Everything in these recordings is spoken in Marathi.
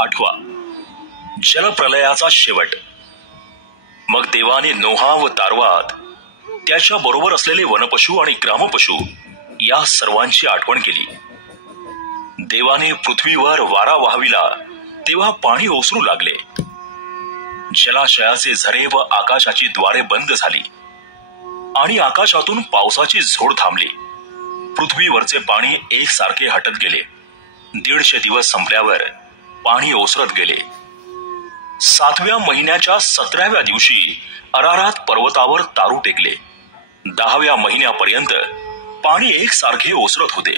8 जलप्रलयाचा शेवट। मग देवाने नोहा व तारवात त्याच्या बरोबर असलेले वनपशु आणि ग्रामपशु या सर्वांची आठवण केली। देवाने पृथ्वीवर वारा वाहविला तेव्हा पाणी ओसरू लागले। जलाशयाचे झरे व आकाशाची द्वारे बंद झाली आणि आकाशातून पावसाची झोड थांबली। पृथ्वीवरचे पाणी एकसारखे हटत गेले। 150 दिवस संपल्यावर पाणी ओसरत गेले। 7व्या महिन्याच्या 17व्या दिवशी अरारात पर्वतावर तारू टेकले। 10व्या महिन्यापर्यंत पाणी एकसारखे ओसरत होते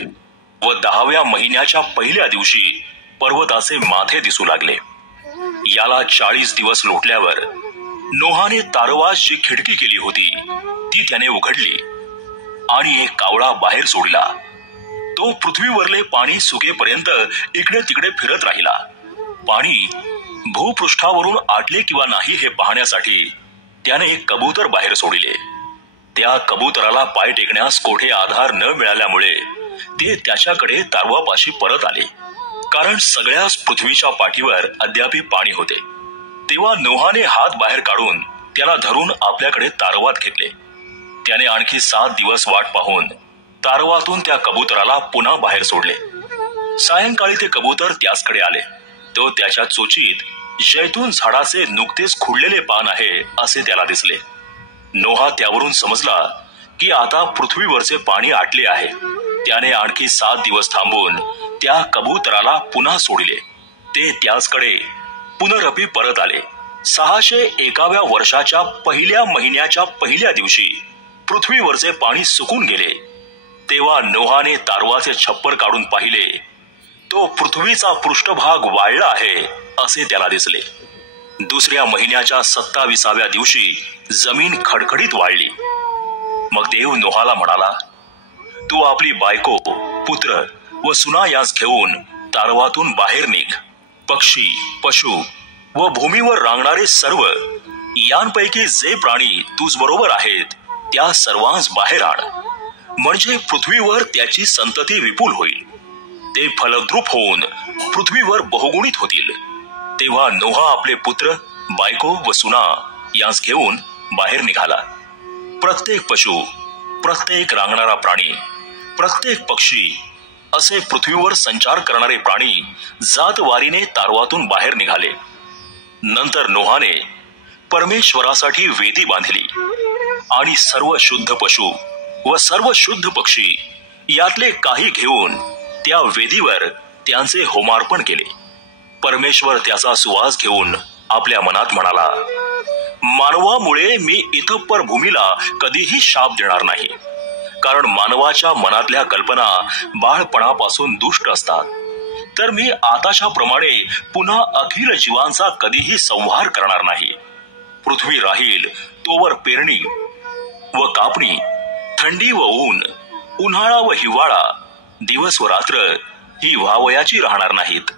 व 10व्या महिन्याच्या पहिल्या दिवशी पर्वताचे माथे दिसू लागले। याला 40 दिवस लोटल्यावर नोहाने तारवास जी खिडकी केली होती ती त्याने उघडली आणि एक कावळा बाहेर सोडला। तो पृथ्वीवरले पाणी सुकेपर्यंत इकडे तिकडे फिरत राहिला। पाणी भूपृष्ठावरून आटले किंवा नाही हे पाहण्यासाठी त्याने एक कबूतर बाहेर सोडिले। त्या कबूतराला पाय टेकण्यास कोठे आधार न मिळाल्यामुळे ते त्याच्याकडे तारवापाशी परत आले, कारण सगळ्याच पृथ्वीच्या पाठीवर अद्यापी पाणी होते। तेव्हा नोहाने हात बाहेर काढून त्याला धरून आपल्याकडे तारवात घेतले। त्याने आणखी 7 दिवस वाट पाहून तारवातून त्या कबूतराला पुन्हा बाहेर सोडले। सायंकाळी ते कबूतर त्याचकडे आले। तो त्याच्या चोचीत जैतून झाडाचे नुकतेच खुडलेले पान आहे असे त्याला दिसले। नोहा त्यावरून समजला की आता पृथ्वीवरचे पाणी आटले आहे। त्याने आणखी 7 दिवस थांबून त्या कबूतराला पुन्हा सोडले। ते त्याचकडे पुनरपी परत आले। 601व्या वर्षाच्या पहिल्या महिन्याच्या पहिल्या दिवशी पृथ्वीवरचे पाणी सुकून गेले। तेव्हा नोहाने तारवाचे छप्पर काढून पाहिले, तो पृथ्वीचा पृष्ठभाग वाळला आहे असे त्याला दिसले। दुसऱ्या महिन्याच्या 27व्या दिवशी जमीन खडखडीत वाळली। मग देव नोहाला म्हणाला, तू आपली बायको, पुत्र व सुना यास घेऊन तारवातून बाहेर निघ। पक्षी, पशु व भूमीवर रांगणारे सर्व यांपैकी जे प्राणी तुझ बरोबर आहेत त्या सर्वांस बाहेर आण, म्हणजे पृथ्वीवर त्याची संतती विपुल होईल। ते फलद्रूप होऊन पृथ्वीवर बहुगुणित होतील। तेव्हा नोहा आपले पुत्र, बायको व सुना यास घेऊन बाहेर निघाला। प्रत्येक पशु, प्रत्येक रांगणारा प्राणी, प्रत्येक पक्षी असे पृथ्वीवर संचार करणारे प्राणी जातवारीने तारवातून बाहेर निघाले। नंतर नोहाने परमेश्वरासाठी वेदी बांधली आणि सर्व शुद्ध पशु व सर्व शुद्ध पक्षी यातले काही घेऊन त्या वेदीवर त्यांचे होमार्पण केले। परमेश्वर त्याचा सुवास घेऊन आपल्या मनात म्हणाला, मानवामुळे मी इथपर भूमीला कधीही शाप देणार नाही, कारण मानवाच्या मनातल्या कल्पना बाळपणापासून दुष्ट असतात। तर मी आताच्या प्रमाणे पुन्हा अखिल जीवांचा कधीही संहार करणार नाही। पृथ्वी राहील तोवर पेरणी व कापणी, थंडी व ऊन, उन्हाळा व हिवाळा, दिवस व रात्र ही व्हावयाची राहणार नाहीत।